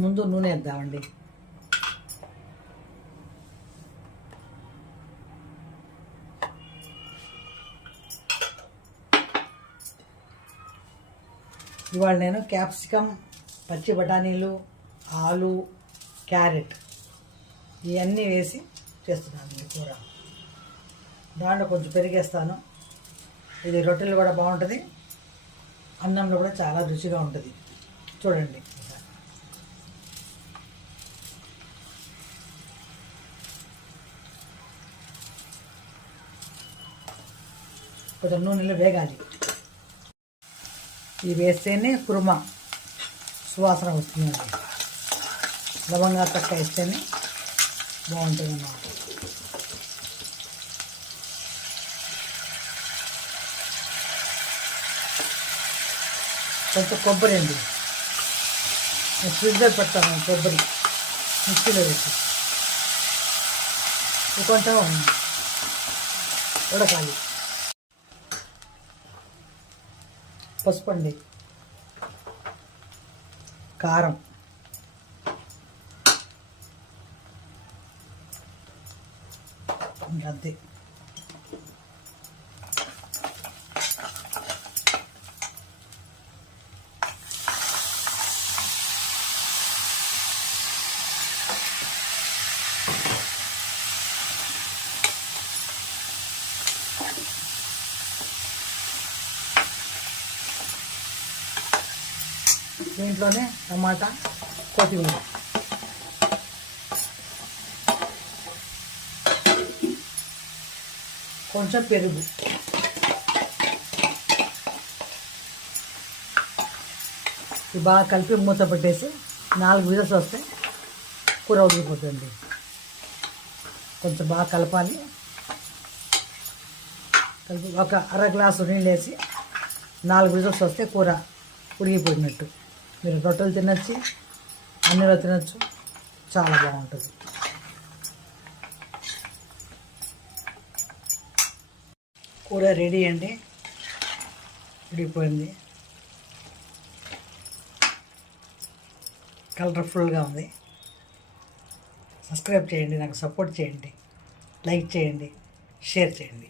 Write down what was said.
ముందు నూనె వేద్దామండి. ఇవాళ నేను క్యాప్సికమ్, పచ్చి బఠానీలు, ఆలు, క్యారెట్ ఇవన్నీ వేసి చేస్తున్నాను కూర. దాంట్లో కొంచెం పెరిగేస్తాను. ఇది రొట్టెలు కూడా బాగుంటుంది, అన్నంలో కూడా చాలా రుచిగా ఉంటుంది. చూడండి, కొంచెం నూనెలో వేగాలి. ఇది వేస్తేనే కుర్మా సువాసన వస్తుందండి. లవంగా తక్క వేస్తేనే బాగుంటుంది అన్నమాట. కొంచెం కొబ్బరి అండి, నేను ఫ్రిడ్జ్లో పెడతాను. కొబ్బరి మిక్సీలో వేసి కొంచెం ఉడకాలి. పసుపు అండి, కారం, అంతే. దీంట్లోనే టమాటా, కొత్తిమీర, కొంచెం పెరుగు, ఇది బాగా కలిపి మూత పెట్టేసి 4 విజిల్స్ వస్తే కూర ఉడికిపోతుంది. కొంచెం బాగా కలపాలి. కలిపి ఒక అర గ్లాసు నీళ్ళు వేసి 4 విజిల్స్ వస్తే కూర ఉడికిపోయినట్టు. మీరు రొట్టెలు తినచ్చు, అన్నిలో తినచ్చు, చాలా బాగుంటుంది. కూర రెడీ అండి, ఉడికిపోయింది, కలర్ఫుల్గా ఉంది. సబ్స్క్రైబ్ చేయండి, నాకు సపోర్ట్ చేయండి, లైక్ చేయండి, షేర్ చేయండి.